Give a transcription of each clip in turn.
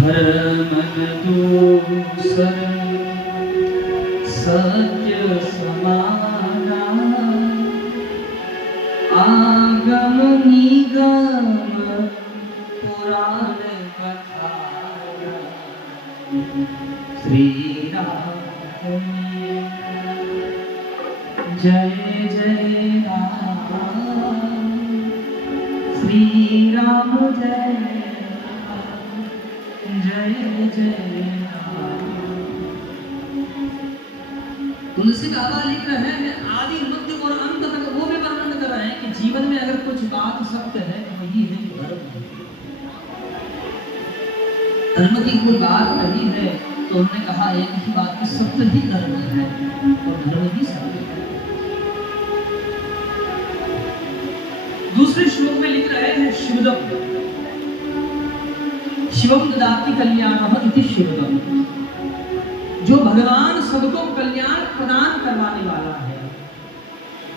धर्म दूसर सत्य समाना, आगम निगम पुराण कथा, श्री राम जय जय राम, श्री राम जय राम, जय जय राम। तुलसी बाबा लिख रहे हैं आदि मध्य और अंत तक वो भी वर्णन कर रहे हैं कि जीवन में अगर कुछ बात सत्य है तो वही है कि धर्म की कोई बात नहीं है तो उन्होंने कहा एक ही बात कि सत्य ही धर्म है और धर्म ही सत्य है। दूसरे श्लोक में लिख रहे हैं शिवदम शिवम ददाति कल्याणः इति शिवदम, जो भगवान सबको कल्याण प्रदान करवाने वाला है,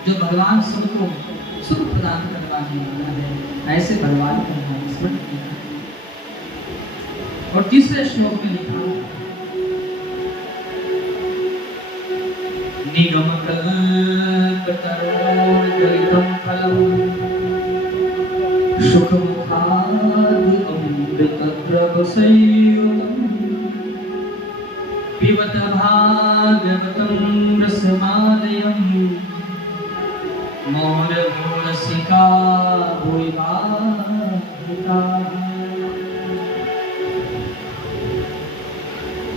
जो भगवान सबको सुख प्रदान करवाने वाला है, ऐसे भगवान का नाम स्मरण किया। और तीसरे श्लोक में लिखा निगम कल्पतरोर्गलितं फलम् सुखमुखादि अमृतद्रवसंयुतम् पिबत भागवतं रसमालयम् मौनभूरसिका भूयिवाहिता।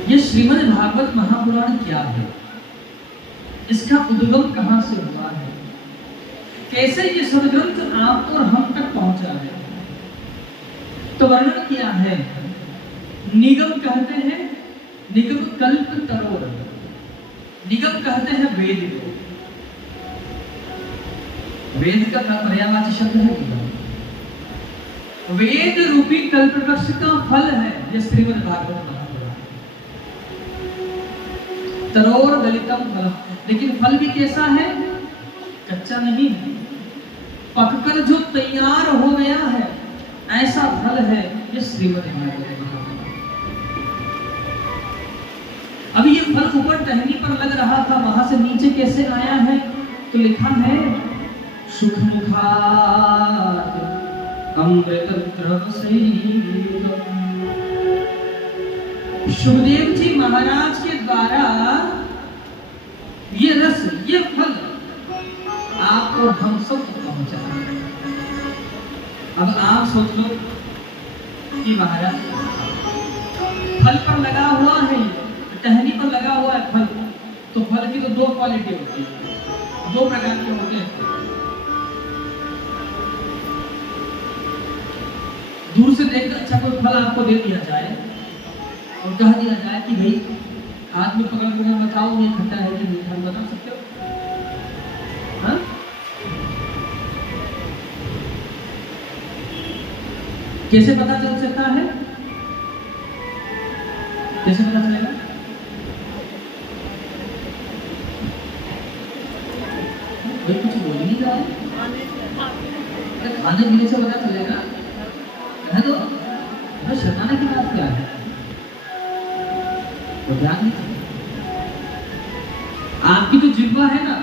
ये श्रीमद् भागवत महापुराण क्या है, इसका उद्गम कहां से हुआ है, कैसे ये सदग्रंथ आप और हम तक पहुंचा है, तो वर्णन किया है। निगम कहते हैं, निगम कल्प तरोर, निगम कहते हैं वेद को, वेद का पर्यायवाची शब्द है निगम। वेद रूपी कल्प वृक्ष का फल है ये श्रीमद् भागवत महापुराण। तरोर गलितम फलम, लेकिन फल भी कैसा है, कच्चा नहीं है, पककर जो तैयार हो गया है ऐसा फल है ये श्रीमद् भागवत। अभी ये फल ऊपर टहनी पर लग रहा था, वहां से नीचे कैसे आया है, तो लिखा है सुखमुखात् अमृतद्रवसंयुतम्। सुखदेव जी महाराज के द्वारा ये रस, ये फल आपको हम सब पहुंचा। अब आप सोच लो कि महाराज फल पर लगा हुआ है, टहनी पर लगा हुआ है फल, तो फल की तो दो क्वालिटी होती है, दो प्रकार के होते हैं। दूर से देखकर अच्छा कोई फल आपको दे दिया जाए और कह दिया जाए कि भाई हाथ में पकड़ कर बताओ ये खट्टा है कि मीठा, बता सकते हो? हाँ? कैसे पता चल सकता है, कैसे पता चलेगा? कोई कुछ बोल नहीं रहा है, खाने पीने से पता चलेगा है, तो शर्माने की बात क्या है, वो ध्यान नहीं। आपकी जो जिह्वा है ना,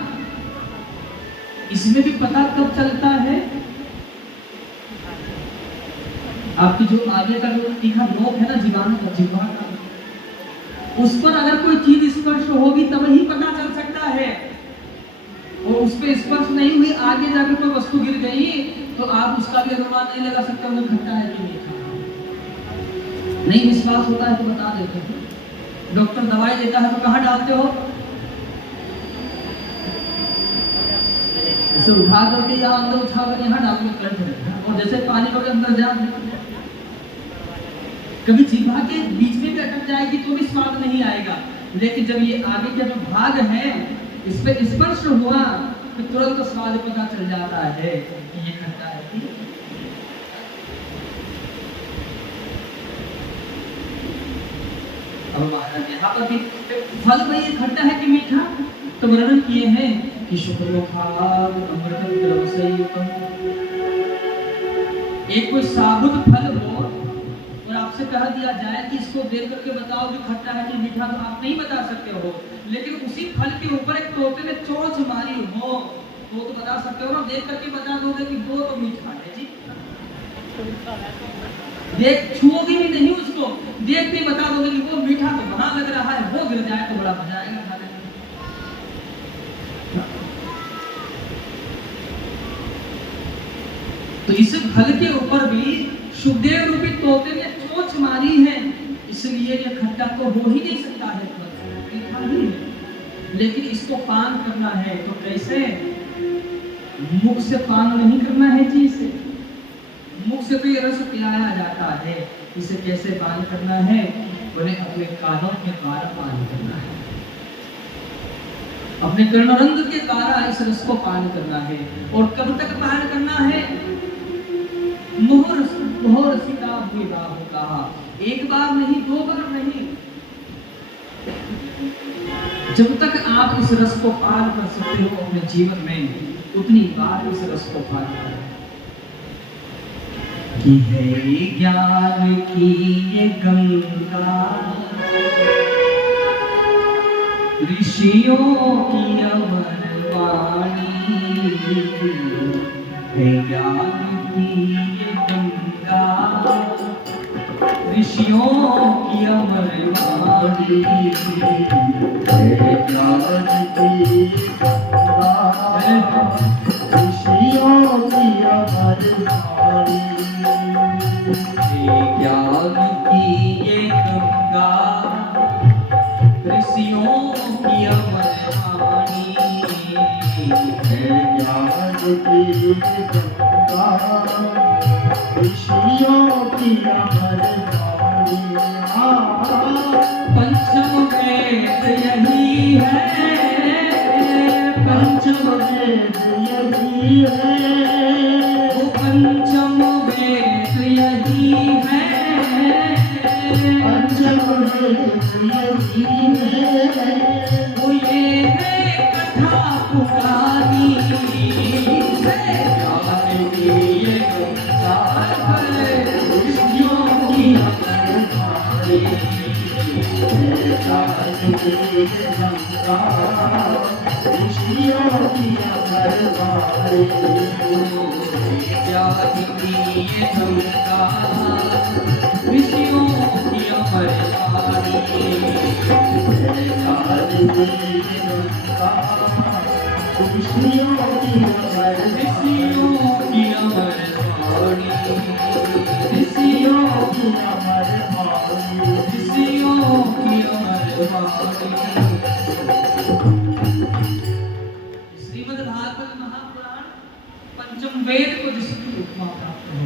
इसमें भी पता कब चलता है, आपकी जो आगे का जो तीखा नोक है ना जीवाणु का, जिह्वा का, उस पर अगर कोई चीज स्पर्श होगी तब ही पता चल सकता है। और उस पर स्पर्श नहीं हुई, आगे जाकर कोई वस्तु गिर गई तो आप उसका भी अनुमान नहीं लगा सकते वो खट्टा है कि मीठा। नहीं विश्वास होता है तो बता देते हैं। डॉक्टर दवाई देता है तो कहाँ डालते हो, इसे उठा करके यहाँ अंदर उठा कर यहाँ डाल कर, और जैसे पानी को अंदर जा, कभी जीवा के बीच में भी अटक जाएगी तो भी स्वाद नहीं आएगा, लेकिन जब ये आगे का जो भाग है इस पे स्पर्श हुआ तो तुरंत स्वाद पता चल जाता है कि ये खट्टा है। अब महाराज यहाँ पर भी फल भाई ये खट्टा है कि मीठा, तो वर्णन किए हैं कि शुक्लमुखात् अमृतं द्रवसंयुतम्। एक कोई साबुत फल हो और आपसे आपसे कह दिया जाए कि इसको देख करके बताओ कि खट्टा है कि मीठा, तो आप नहीं बता सकते हो। लेकिन उसी फल के ऊपर एक तोते ने चोंच मारी हो तो बता सकते हो ना, देख करके बता दोगे कि वो तो मीठा है जी। देख छुओगी भी नहीं उसको, देख के बता दोगे कि वो मीठा तो वहां लग रहा है, वो गिर जाए तो बड़ा मजा आएगा खाने में। तो इस फल के ऊपर भी सुखदेव रूपी तोते ने चोंच मारी है, इसलिए ये खट्टा तो हो ही नहीं सकता है, मीठा ही है। लेकिन इसको पान करना है तो कैसे? मुख से पान नहीं करना है जी, इसे मुख से तो ये रस पिलाया जाता है, इसे कैसे पान करना है? बोले अपने कानों के द्वारा पान करना है, अपने कर्णरंध्र के द्वारा इस रस को पान करना है। और कब तक पान करना है? मोहर सीता हुई बाहु कहा, एक बार नहीं, दो बार नहीं, जब तक आप इस रस को पान कर सकते हो अपने जीवन में, उतनी बार इस रस को पान करें। कि है ज्ञान की ये गंगा, ऋषियों की अमर वाणी, है ज्ञान की ये गंगा, ऋषियों की अमर वाणी, है ज्ञान की गंगा, ऋषियों की अमर वाणी, है ज्ञान की ये गंगा, ऋषियों की अमर वाणी, है ज्ञान की गंगा, ऋषियों की अमर वाणी। पंचम वेद यही है, पंचम वेद यही है, वो पंचम वेद यही है, पंचम वेद यही है, वो ये है कथा पुरानी, ज्ञान की ये गंगा, ऋषियों की अमर वाणी, ज्ञान की ये गंगा, ऋषियों की अमर वाणी, ज्ञान की ये गंगा, ऋषियों की अमर वाणी, ज्ञान की ये गंगा, ऋषियों की अमर, ऋषियों की अमर वाणी, ऋषियों की अमर वाणी, ऋषियों की अमर वाणी। श्रीमद् भागवत महापुराण पंचम वेद को जिसकी उपमा प्राप्त है,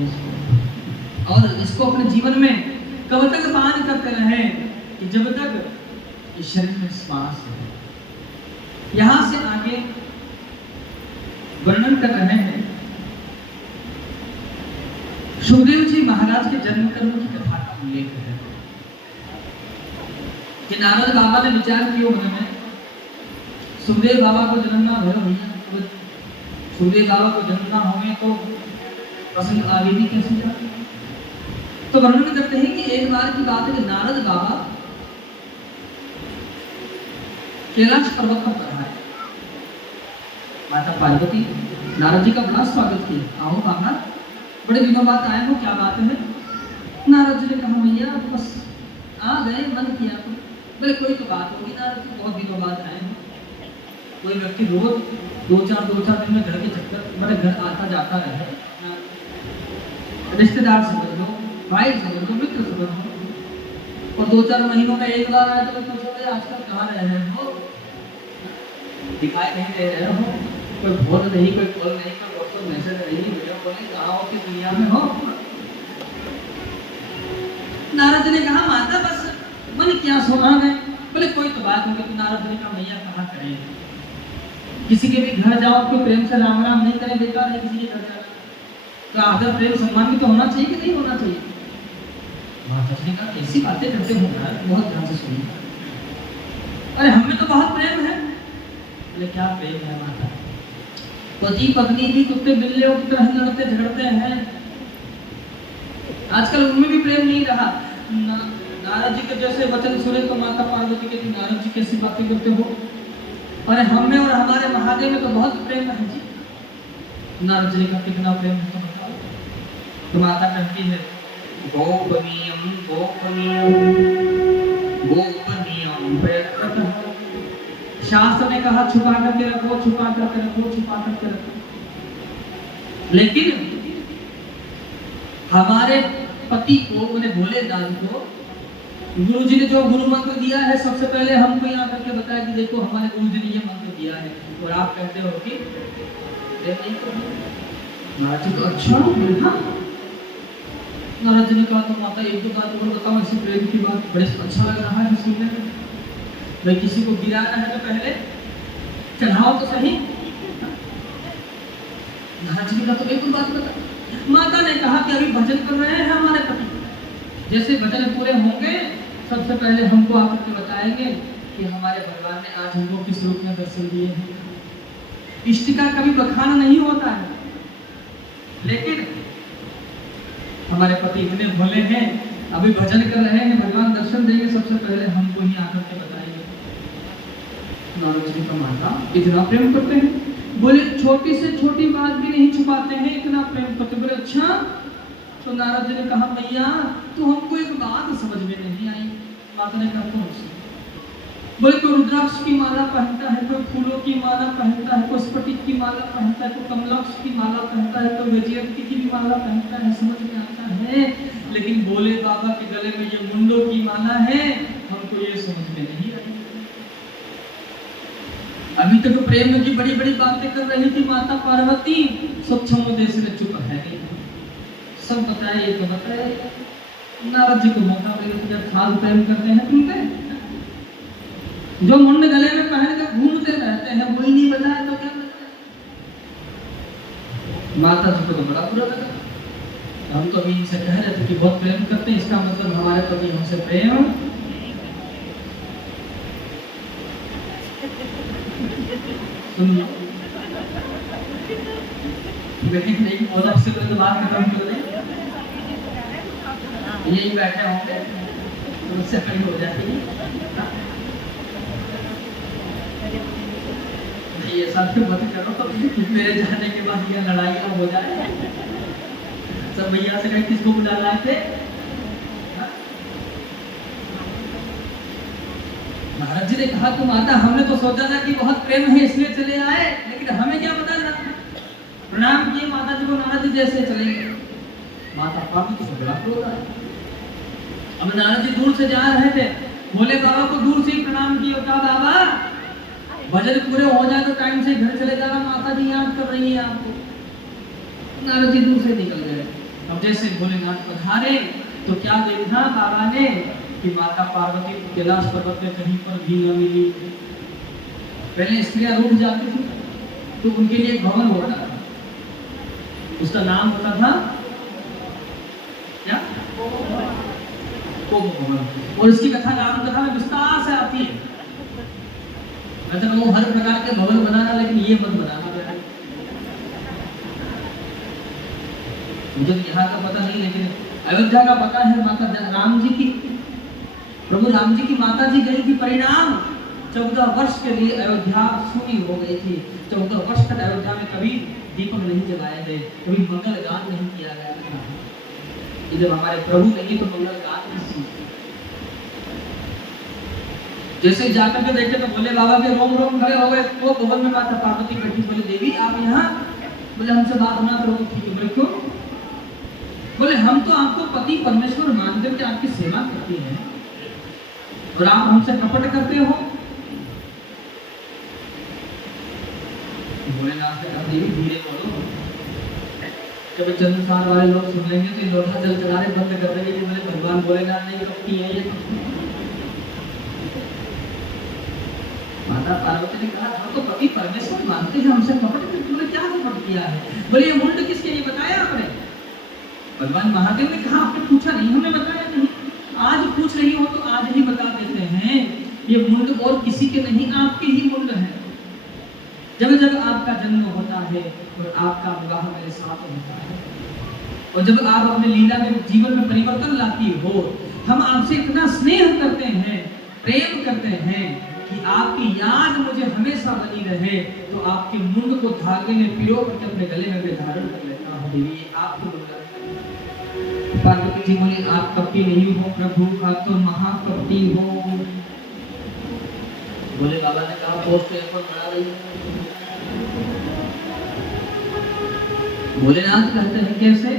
और इसको अपने जीवन में कब तक पान करते रहे? कि जब तक इस शरीर में श्वास है। यहां से आगे वर्णन कर रहे हैं सुखदेव जी महाराज के जन्म कर्म की कथा का उल्लेख है कि नारद बाबा ने विचार किया मन में, सुखदेव बाबा को जन्म ना हो भैया, सुखदेव बाबा को जन्म ना होने तो प्रसंग आगे भी कैसे जाए? तो वर्णन करते हैं कि एक बार की बात है कि नारद बाबा कैलाश पर्वत पर पधारे, माता पार्वती नारद जी का बड़ा स्वागत किया, आओ बाबा बड़े दिनों बाद आए हो, क्या बात है? नारद जी ने कहा भैया बस आ गए, मन किया तो। बोले कोई तो बात होगी नारद जी, बहुत दिनों बाद आए हो। कोई व्यक्ति रोज दो चार दिन में घर के चक्कर, मेरे घर आता जाता रहे, रिश्तेदार समझ लो, भाई समझ लो, मित्र समझ लो, और 2-4 महीनों में एक बार आए तो पूछो आजकल कहाँ रह रहे हो, दिखाई नहीं दे रहे हो, कोई फोन नहीं, कोई कॉल नहीं, कोई व्हाट्सएप मैसेज नहीं, वीडियो कॉल नहीं, कहाँ हो कि दुनिया में हो? नारद जी ने कहा माता बस मन क्या सोना है। बोले कोई तो बात होगी। तो नारद जी ने कहा मैया कहाँ करें, किसी के भी घर जाओ कोई प्रेम से राम राम नहीं करे, बेकार है किसी के घर जाना। तो आदर प्रेम सम्मान भी तो होना चाहिए कि नहीं होना चाहिए? माता जी ने कहा कैसी बातें करते हो यार, बहुत ध्यान से सुनिए। अरे हमें तो बहुत प्रेम है। बोले क्या प्रेम है माता? पति पत्नी भी कुत्ते बिल्लियों की तरह लड़ते झगड़ते हैं, आजकल उनमें भी प्रेम नहीं रहा। नारद जी के जैसे वचन सुने तो माता पार्वती के नारद जी कैसी बातें करते हो, अरे हम में और हमारे महादेव में तो बहुत प्रेम है जी। नारद जी का कितना प्रेम है तो बताओ। तो माता कहती है गोपनीयम गोपनीयम गोपनीयम प्रयत्नतः, शास्त्र ने कहा छुपा करके रखो, छुपा करके रखो, छुपा करके रखो। लेकिन हमारे पति को, उन्हें भोलेनाथ को गुरु जी ने जो गुरु मंत्र दिया है, सबसे पहले हमको यहाँ करके बताया कि देखो हमारे गुरु जी ने ये मंत्र दिया है, और आप कहते हो कि नारद जी तो अच्छा हाँ। नारद जी ने कहा तो माता एक दो बात और बताओ ऐसी प्रेम की बात, बड़े अच्छा लग रहा है सुनने में। भाई किसी को गिराना है तो पहले चढ़ाओ तो सही। नारद जी ने कहा तो एक दो बात बता। माता ने कहा कि अभी भजन कर रहे हैं हमारे पति, जैसे भजन पूरे होंगे सबसे पहले हमको आकर के बताएंगे कि हमारे भगवान ने आज हमको किस रूप में दर्शन दिए हैं। इष्ट का कभी बखाना नहीं होता है, लेकिन हमारे पति इतने भोले हैं, अभी भजन कर रहे हैं, भगवान दर्शन देंगे सबसे पहले हमको ही आकर के बताएंगे। नारद जी का माता इतना प्रेम करते हैं, बोले छोटी से छोटी बात भी नहीं छुपाते हैं, इतना प्रेम करते। बोले अच्छा। तो नारद जी ने कहा मैया तो हमको एक बात समझ में नहीं आई। माता ने कहा कौन सी? बोले कोई रुद्राक्ष की माला पहनता है, कोई फूलों की माला पहनता है, कोई स्फटिक की माला पहनता है, कोई कमलाक्ष की माला पहनता है, कोई वैजयंती की भी माला पहनता है, समझ में आता है, लेकिन भोले बाबा के गले में ये मुंडों की माला है, हमको ये समझ में नहीं आई। अभी तक तो प्रेम की बड़ी बड़ी बातें कर रही थी माता पार्वती, सूक्ष्म उद्देश्य में चुप है नहीं, सब बताए तो बताए। नारद जी को मौका मिले तो जब खास प्रेम करते हैं तुमसे, जो मुंड गले में पहन के घूमते रहते हैं वही नहीं बताया तो क्या बताया। माता जी को तो बड़ा बुरा लगा। हम तो अभी इनसे कह रहे थे कि बहुत प्रेम करते हैं, इसका मतलब हमारे पति हमसे प्रेम सुनिए नहीं बोला, उससे पहले बात खत्म कर दें, यही बैठे होंगे तो उससे खड़ी हो जाती है। ये सब मत करो तो मेरे जाने के बाद ये लड़ाई ना हो जाए। सब भैया से कहीं किसको बुला लाए थे? महाराज जी ने कहा तो माता हमने तो सोचा था कि बहुत प्रेम है इसलिए चले आए, लेकिन हमें क्या पता था। प्रणाम किए माता जी को, नारद जी जैसे चले गए। माता पार्वती को बड़ा क्रोध आया। अब नारद जी दूर से जा रहे थे, भोले बाबा को दूर से ही प्रणाम किया, कहा बाबा भजन पूरे हो जाए तो टाइम से घर चले जाना, माता जी याद कर रही है आपको। नारद जी दूर से निकल गए। अब जैसे भोलेनाथ पधारे तो क्या देखा बाबा ने कि माता पार्वती कैलाश पर्वत में कहीं पर भी न मिली। पहले स्त्रियां रूठ जाती थी तो उनके लिए एक भवन होता था, उसका नाम होता था क्या? भवन। और उसकी कथा राम कथा में विस्तार से आती है। मैं तो कहूँ हर प्रकार के भवन बनाना, लेकिन ये मत बनाना बेटा। मुझे यहाँ का पता नहीं, लेकिन अयोध्या का पता है। माता राम जी की, प्रभु राम जी की माता जी गई थी, परिणाम 14 वर्ष के लिए अयोध्या सूनी हो गई थी। 14 वर्ष तक अयोध्या में कभी दीपक नहीं जलाए गए, कभी मंगल गान नहीं किया गया था। जब हमारे प्रभु नहीं तो मंगल गान किस चीज? जैसे जाकर के देखे तो भोले बाबा के रोम रोम खड़े हो गए। वो भवन में माता पार्वती बैठी, बोले देवी आप यहाँ? बोले हमसे बात ना करो। ठीक है। बोले क्यों? बोले हम तो आपको पति परमेश्वर मानते हैं, आपकी सेवा करती हैं और आप हमसे कपट करते हो। भोलेनाथ से कहा देवी धीरे बोलो, जब चंद्रसार वाले लोग सुन लेंगे तो लोटा जल चढ़ाने बंद कर देंगे कि बोले भगवान भोलेनाथ नहीं रखती है ये। माता पार्वती ने कहा हम तो पति परमेश्वर मानते हैं, हमसे कपट करते। बोले क्या कपट किया है? बोले ये मुंड किसके लिए बताया आपने? भगवान महादेव ने कहा आपने पूछा नहीं, हमने बताया नहीं। आज पूछ रही हो तो आज ही बता देते हैं, ये मुंड और किसी के नहीं, आपके ही मुंड है। जब जब आपका जन्म होता है और आपका विवाह मेरे साथ होता है, और जब आप अपने लीला में जीवन में परिवर्तन लाती हो, हम आपसे इतना स्नेह करते हैं, प्रेम करते हैं कि आपकी याद मुझे हमेशा बनी रहे, तो आपके मुंड को धागे में पिरो करके अपने गले में धारण कर लेता हूँ देवी, आपको बोला। पार्वती जी बोली, आप कपटी नहीं हो प्रभु, आप तो महाकपटी हो। बोले बाबा ने कहा पोस्ट पर बना रही है। भोलेनाथ कहते हैं कैसे?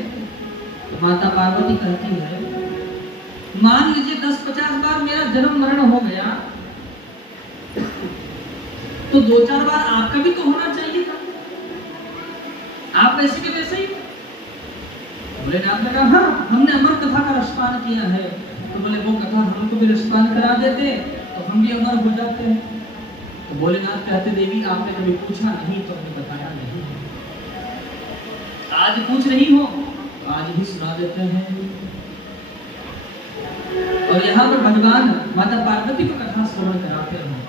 तो माता पार्वती कहती है, मान लीजिए 10-50 बार मेरा जन्म मरण हो गया, तो 2-4 बार आपका भी तो होना चाहिए था, आप वैसे के वैसे ही। भोलेनाथ ने कहा हाँ, हमने अमर कथा का रसपान किया है। तो बोले वो कथा हमको भी रसपान करा देते तो हम भी अमर हो जाते हैं। तो भोलेनाथ कहते, देवी आपने कभी पूछा नहीं तो हमें बताया नहीं, आज पूछ रही हो तो आज ही सुना देते हैं। और यहाँ पर भगवान माता पार्वती को कथा श्रवण कराते हैं।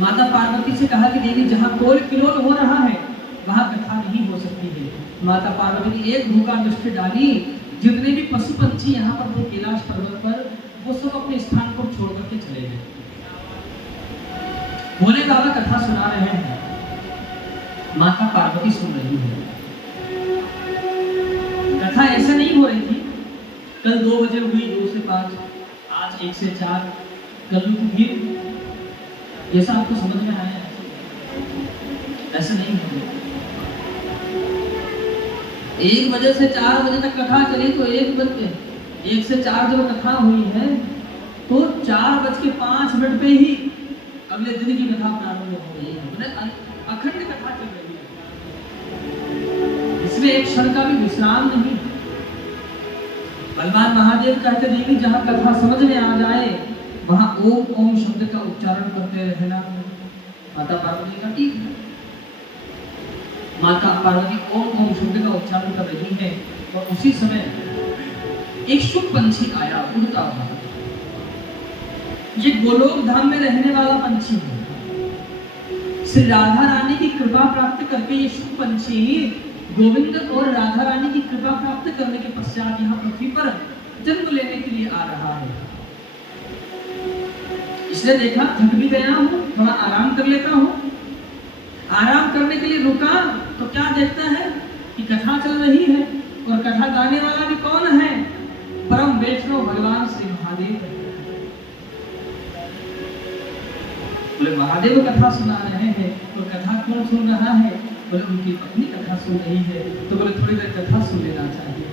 माता पार्वती से कहा कि देवी जहाँ कोल किलोल हो रहा है वहाँ कथा नहीं हो सकती है। माता पार्वती ने एक भूखा दृष्टि डाली, जितने भी पशु पंछी यहाँ पर थे कैलाश पर्वत पर, वो सब अपने स्थान को छोड़ करके चले गए। भोले बाबा कथा सुना रहे हैं, माता पार्वती सुन रही है। कथा ऐसे नहीं हो रही थी, कल 2 बजे हुई 2 से 5, आज 1 से 4, कल फिर जैसा आपको समझ में आया ऐसे नहीं हो रही। 1 बजे से 4 बजे तक कथा चली, तो 1 से 4 जब कथा हुई है तो 4:05 पे ही अगले दिन की कथा प्रारंभ हो गई है। अखंड कथा चल रही है, इसमें एक क्षण का भी विश्राम नहीं। बलवान महादेव कहते, देवी जहां कथा समझ में आ जाए वहां ओम ओम शब्द का उच्चारण करते रहना। माता पार्वती का ठीक है, माता पार्वती ओम ओम शब्द का उच्चारण कर रही है और उसी समय एक शुभ पंछी आया उड़ता हुआ। ये गोलोक धाम में रहने वाला पंछी है। श्री राधा रानी की कृपा प्राप्त करके ये शुभ पंछी गोविंद और राधा रानी की कृपा प्राप्त करने के पश्चात यहाँ पृथ्वी पर जन्म लेने के लिए आ रहा है। इसलिए देखा थक भी गया हूँ, थोड़ा आराम कर लेता हूँ। आराम करने के लिए रुका तो क्या देखता है कि कथा चल रही है और कथा गाने वाला भी कौन है? परम वैष्णव भगवान श्री महादेव। बोले महादेव कथा सुना रहे हैं और कथा कौन सुन रहा है? बोले उनकी पत्नी कथा सुन रही है। तो बोले थोड़ी देर कथा सुन लेना चाहिए।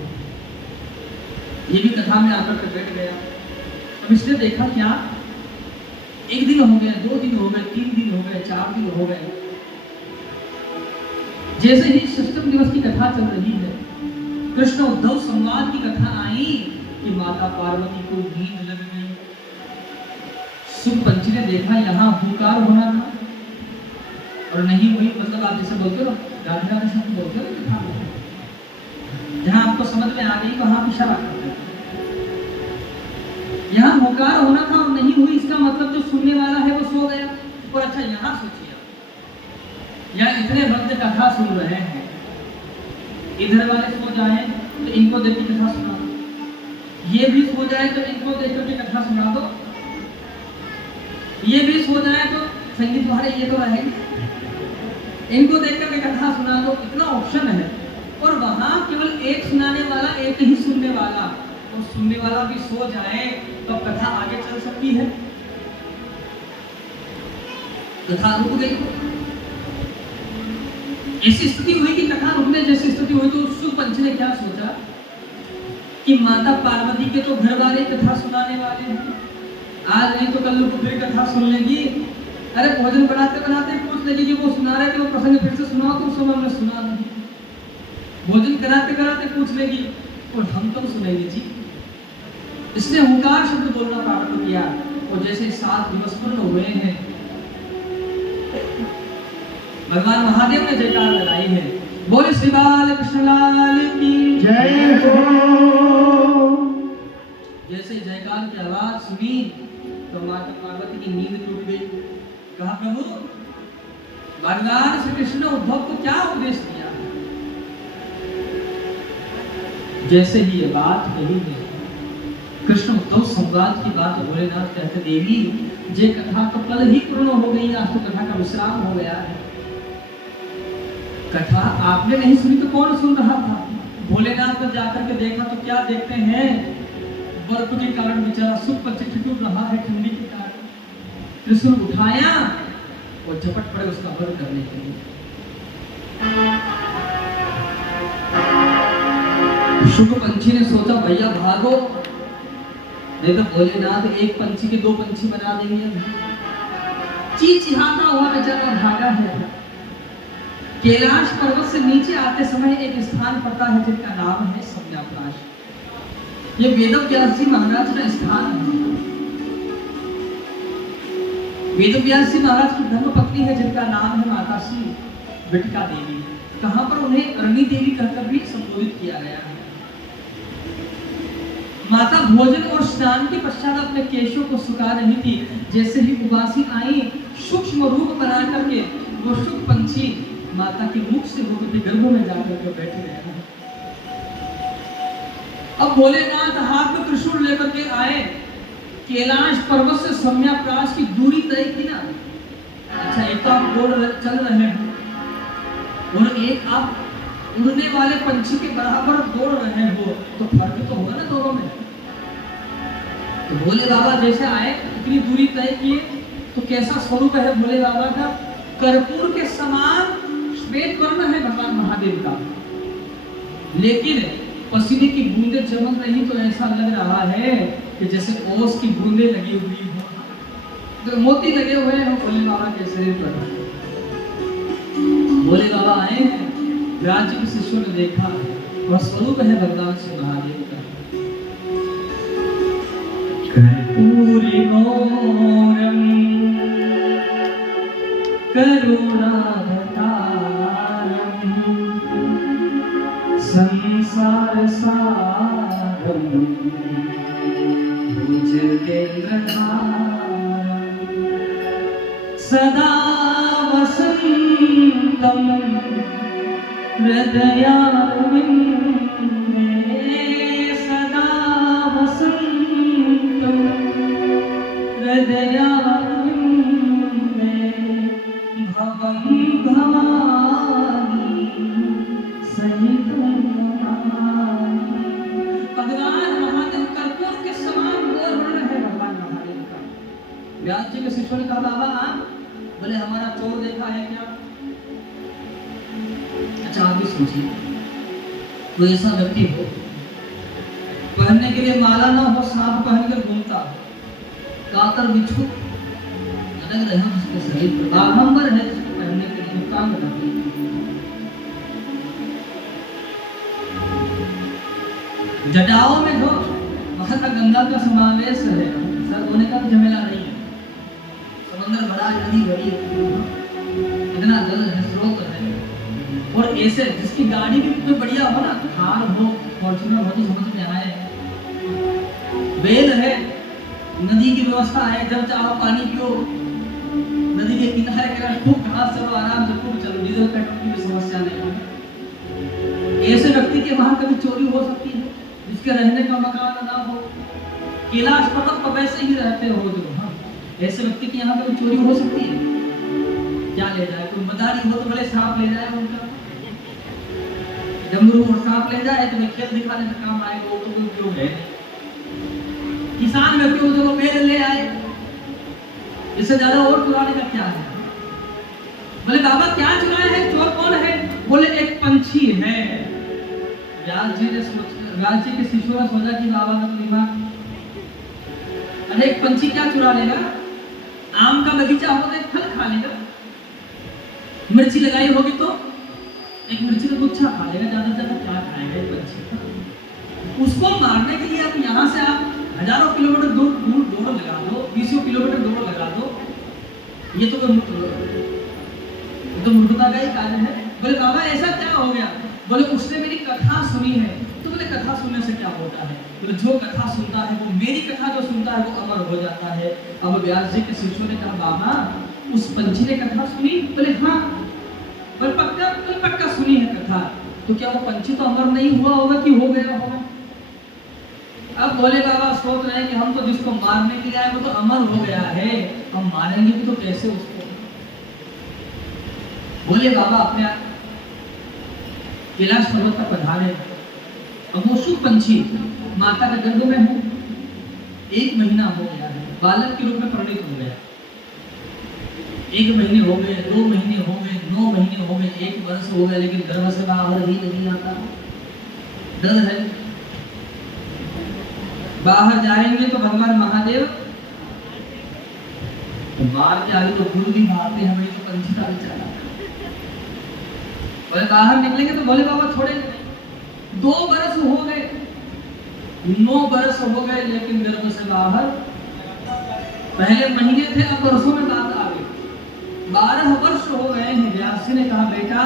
ये भी कथा में आकर बैठ गया। अब इसने देखा क्या, 1 दिन हो गया, 2 दिन हो गए, 3 दिन हो गए, 4 दिन हो गए। जैसे ही सप्तम दिवस की कथा चल रही है, कृष्ण उद्धव संवाद की कथा आई कि माता पार्वती को नींद लग गई। शुभ पंछी ने देखा यहाँ हुंकार होना था और नहीं हुई, मतलब आप जैसे बोलते हो राधे राधे शब्द बोलते हो कथा में, जहाँ आपको समझ में आ गई वहां इशारा करते हैं। यहाँ हुंकार होना था और नहीं हुई, इसका मतलब जो सुनने वाला है वो सो गया। और अच्छा यहाँ सोचिए, यहाँ इतने भक्त कथा सुन रहे हैं, इधर वाले सो जाए तो इनको देख के कथा सुना दो, ये भी सो जाए तो इनको देख करके कथा सुना दो, ये भी सो जाए तो संगीत वाले ये तो रहेंगे, इनको देख करके कथा सुना दो। इतना ऑप्शन है और वहां केवल एक सुनाने वाला, एक ही सुनने वाला, और सुनने वाला भी सो जाए तो कथा आगे चल सकती है। कथा रुक गई, ऐसी स्थिति हुई कि कथा रुकने जैसी स्थिति हुई। तो शुभ पंछी ने क्या सोचा कि माता पार्वती के तो घर वाले कथा सुनाने वाले हैं, आज नहीं तो कल को फिर कथा सुन लेगी। अरे भोजन बनाते बनाते पूछ लेगी कि वो सुना रहे थे वो प्रसंग फिर से सुनाओ, तो उस समय हमने सुना नहीं। भोजन कराते कराते पूछ लेगी और हम तो सुनेंगे जी। इसने हुंकार शब्द बोलना प्रारंभ किया और जैसे 7 दिवस पूर्ण हुए हैं, भगवान महादेव ने जयकार लगाई है। बोल श्री बाल कृष्ण लाल की जय हो। जैसे जयकार की आवाज सुनी तो माता पार्वती की नींद टूट गई। कहा प्रभु, भगवान श्री कृष्ण ने उद्धव को क्या उपदेश दिया? जैसे ही ये बात कही है कृष्ण उद्धव संवाद की बात भोलेनाथ कहते देवी जे कथा तो कल ही पूर्ण हो गई, आज तो कथा का विश्राम हो गया है। कथा आपने नहीं सुनी तो कौन सुन रहा था? भोलेनाथ ने जाकर के देखा तो क्या देखते हैं, बर्फ के कारण बेचारा सुख पर ठिठुर रहा है ठंडी के कारण। कृष्ण उठाया और झपट पड़े उसका वध करने के लिए। शुभ पंछी ने सोचा भैया भागो, नहीं तो भोलेनाथ एक पंछी के दो पंछी बना देंगे। चीचिहाता हुआ बेचारा भागा है। कैलाश पर्वत से नीचे आते समय एक स्थान पड़ता है जिसका नाम है सम्याप्राश। ये वेदव्यास जी महाराज का स्थान है। वेदव्यास जी महाराज की धर्मपत्नी है जिनका नाम है माता श्री विटका देवी। कहां पर उन्हें अरणी देवी कहकर भी संबोधित किया गया है। माता भोजन और स्नान के पश्चात अपने केशों को सुखा रही थी। जैसे ही उबासी आई, सूक्ष्म रूप बना करके वो शुभ पंछी माता के मुख से होकर के गर्भ में जाकर के बैठ गया। अब भोलेनाथ हाथ में त्रिशूल लेकर के आए। कैलाश पर्वत से सम्याप्राश की दूरी तय की ना। अच्छा, एक तो आप चल रहे हैं और एक आप उड़ने वाले पंछी के बराबर दौड़ रहे हो, तो फर्क तो होगा ना दोनों में। तो भोले बाबा जैसे आए, इतनी दूरी तय किए, तो कैसा स्वरूप है भोले बाबा का? कर्पूर के समान श्वेत वर्ण है भगवान महादेव का, लेकिन पसीने की बूंदें चमक रही तो ऐसा लग रहा है कि जैसे ओस की बूंदें लगी हुई हो, तो मोती लगे हुए हैं भोले बाबा के शरीर पर। भोले बाबा आए हैं, राज्य के शिष्यों ने देखा वह स्वरूप है भगवान श्री महादेव का। कर्पूरी गौरम करुणावतारम संसार सारम सदा वसंतम हृदयारविंदे सदा वसंतम हृदयारविंदे भवं भवानी सहितं नमामि। भगवान महादेव कर्पूर के समान गोर वर्ण है भगवान महादेव का। व्यास जी के शिष्यों ने कहा बाबा आप बोले हमारा चोर देखा है क्या? अच्छा आप भी सोचिए, कोई ऐसा व्यक्ति हो पहनने के लिए माला ना हो, सांप पहनकर घूमता हो, कातर बिच्छू अलग रहे उसके शरीर पर, बाघंबर है जिसको पहनने के लिए काम करते हैं। जटाओं में जो माता गंगा का समावेश है, सर होने का झमेला नहीं है। समंदर बड़ा, नदी बड़ी, इतना जल है, स्रोत है, और ऐसे जिसकी गाड़ी भी इतनी बढ़िया हो ना, थार हो, फॉर्च्यूनर हो, तो समझ में आए। बेल है, नदी की व्यवस्था है, जब चाहो पानी पियो, नदी के किनारे खूब घास चलो, आराम से खूब चलो, डीजल पेट्रोल की भी समस्या नहीं है। ऐसे व्यक्ति के वहां कभी चोरी हो सकती है जिसके रहने का मकान ना हो। कैलाश पर्वत पर वैसे ही रहते हो जो, हाँ, ऐसे व्यक्ति के यहाँ कभी चोरी हो सकती है? क्या ले जाए? कोई मदारी हो तो भले सांप ले जाए, उनका डमरू और सांप ले जाए तो खेत दिखाने में काम आएगा, वो तो कोई उपयोग है। किसान व्यक्ति को तो पेड़ ले आए, इससे ज्यादा और चुराने का क्या है? बोले बाबा क्या चुराए है, चोर कौन है? बोले एक पंछी है। व्यास जी के शिष्यों ने सोचा कि बाबा का दिमाग, अरे एक पंछी क्या चुरा लेगा? आम का बगीचा होगा, एक फल खा लेगा। मिर्ची लगाई होगी तो एक मिर्ची का गुच्छा खा लेगा, ज्यादा से ज्यादा क्या खाएगा एक पंछी? उसको मारने के लिए आप यहाँ से आप हजारों किलोमीटर दूर दौड़ लगा दो, 20 किलोमीटर दौड़ लगा दो, ये तो मूर्खता का ही कार्य है। बोले बाबा ऐसा क्या हो गया? बोले उसने मेरी कथा सुनी है। तो बोले कथा सुनने से क्या होता है? बोले जो कथा सुनता है वो, मेरी कथा जो सुनता है वो अमर हो जाता है। अब व्यास जी के शिष्यों ने कहा बाबा उस पंछी ने कथा सुनी? बोले हाँ, पर पक्का सुनी है कथा। तो क्या वो पंछी तो अमर नहीं हुआ होगा कि हो गया होगा? अब भोले बाबा सोच रहे हैं कि हम तो जिसको मारने के लिए आए वो तो अमर हो गया है, हम मारेंगे भी तो कैसे उसको। भोले बाबा अपने कैलाश पर्वत पर पधारे। अब वो शुभ पंछी माता के गर्भ में है, 1 महीना हो गया है, बालक के रूप में परिणित हो गया। 1 महीने हो गए, 2 महीने हो गए, 9 महीने हो गए, 1 वर्ष हो गया, लेकिन गर्भ से बाहर ही नहीं आता। डर है, बाहर जाएंगे तो भगवान महादेव तो मार के आगे तो गुरु भी मारते हैं, वही तो पंछी का बेचारा। और बाहर निकलेंगे तो भोले बाबा छोड़ेंगे नहीं। 2 बरस हो गए, 9 बरस हो गए, लेकिन गर्भ से बाहर, पहले महीने थे अब वर्षों में बात आ गई। 12 वर्ष हो गए हैं। व्यास जी ने कहा बेटा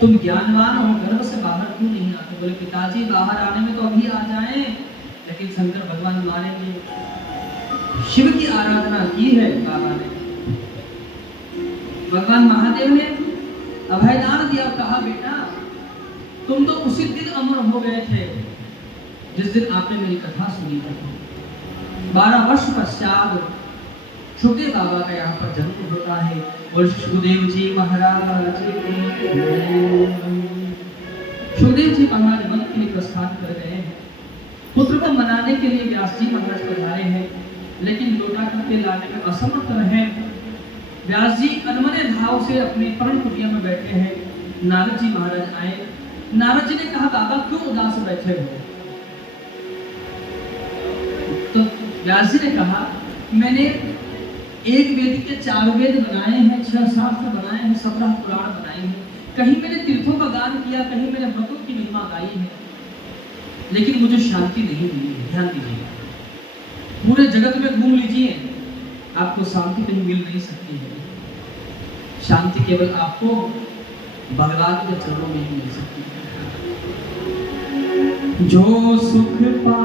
तुम ज्ञानवान हो, गर्भ से बाहर क्यों नहीं आते? बोले पिताजी बाहर आने में तो अभी आ जाएं, लेकिन शंकर भगवान मारेंगे। शिव की आराधना की है बाबा ने, भगवान महादेव ने अभयदान दिया, कहा बेटा तुम तो उसी दिन अमर हो गए थे जिस दिन आपने मेरी कथा सुनी थी। 12 वर्ष पश्चात सुखदेव बाबा का यहाँ पर जन्म होता है। और सुखदेव जी महाराज सुखदेव जी महाराज वन के लिए प्रस्थान कर गए हैं। पुत्र को मनाने के लिए व्यास जी महाराज पधारे हैं, लेकिन लौटा करके लाने में असमर्थ रहे। व्यास जी अनमने भाव से अपनी परम कुटिया में बैठे हैं। नारद जी महाराज आए। नारद जी ने कहा बाबा क्यों उदास बैठे हो? तो व्यास जी ने कहा मैंने एक वेद के 4 वेद बनाए हैं, 6 शास्त्र बनाए हैं, 17 पुराण बनाए हैं, कहीं मैंने तीर्थों का गान किया, कहीं मैंने व्रतों की महिमा गाई है, लेकिन मुझे शांति नहीं मिली। ध्यान दीजिए, पूरे जगत में घूम लीजिए, आपको शांति कहीं मिल नहीं सकती है। शांति केवल आपको भगवान के चरणों में ही मिल सकती है। जो सुख पा